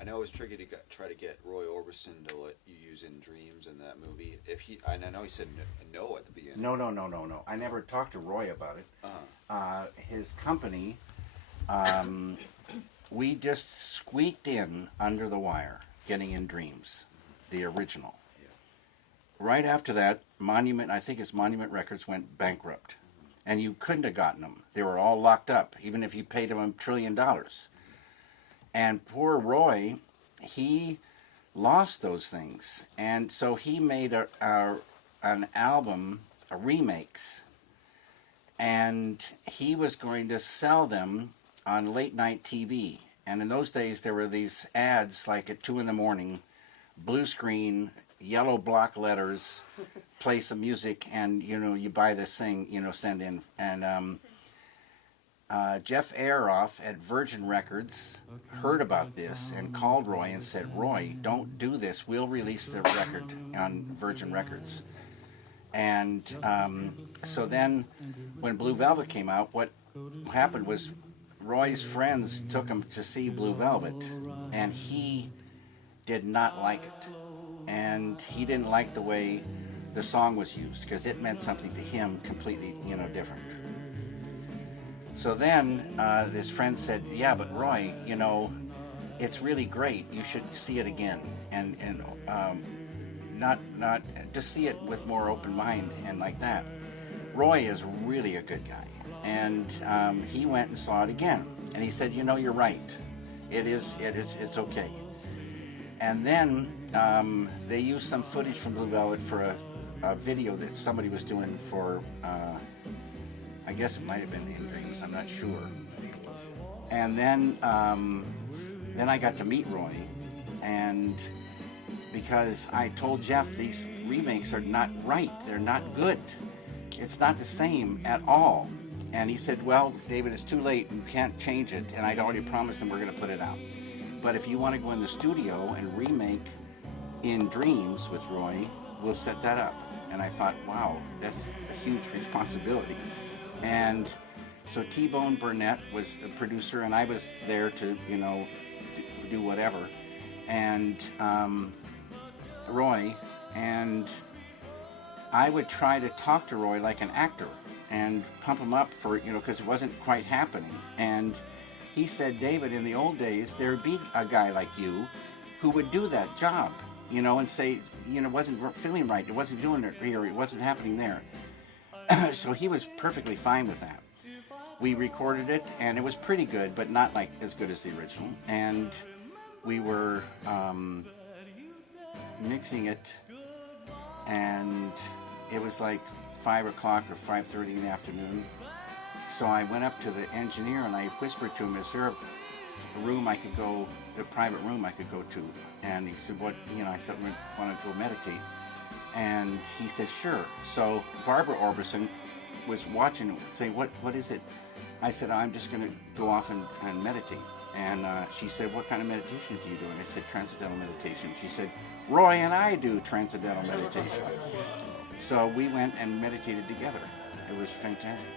I know it was tricky to try to get Roy Orbison to let you use in dreams in that movie. If he, I know he said no at the beginning. No. I never talked to Roy about it. His company, we just squeaked in under the wire, getting in dreams, the original. Yeah. Right after that, I think it's Monument Records went bankrupt. And you couldn't have gotten them. They were all locked up, even if you paid them $1 trillion. And poor Roy, he lost those things. And so he made an album, remakes, and he was going to sell them on late night TV. And in those days, there were these ads like at 2 in the morning, blue screen, yellow block letters, play some music, and you buy this thing, send in. And Jeff Ayeroff at Virgin Records heard about this and called Roy and said, "Roy, don't do this. We'll release the record on Virgin Records." And so then when Blue Velvet came out, what happened was Roy's friends took him to see Blue Velvet, and he did not like it. And he didn't like the way the song was used because it meant something to him completely, different. So then this friend said, "Yeah, but Roy, it's really great. You should see it again, and not just see it with more open mind and like that." Roy is really a good guy, and he went and saw it again, and he said, "You're right. It's okay." And then they used some footage from Blue Velvet for a video that somebody was doing for, I guess it might have been In Dreams, I'm not sure. And then I got to meet Roy, and because I told Jeff these remakes are not right, they're not good. It's not the same at all. And he said, "Well, David, it's too late, you can't change it, and I'd already promised him we're going to put it out. But if you want to go in the studio and remake In Dreams with Roy, we'll set that up." And I thought, wow, that's a huge responsibility. And so T-Bone Burnett was a producer, and I was there to, do whatever. And Roy, and I would try to talk to Roy like an actor and pump him up for, because it wasn't quite happening. And he said, "David, in the old days, there'd be a guy like you who would do that job, and say, it wasn't feeling right, it wasn't doing it here, it wasn't happening there." So he was perfectly fine with that. We recorded it, and it was pretty good, but not like as good as the original. And we were mixing it, and it was like 5 o'clock or 5:30 in the afternoon. So I went up to the engineer and I whispered to him, "Is there a room I could go, a private room I could go to?" And he said, "What?" I said, "I want to go meditate." And he said, "Sure." So Barbara Orbison was watching it, saying, what is it?" I said, "I'm just going to go off and meditate." And she said, "What kind of meditation do you do?" And I said, "Transcendental meditation." She said, "Roy and I do transcendental meditation." So we went and meditated together. It was fantastic.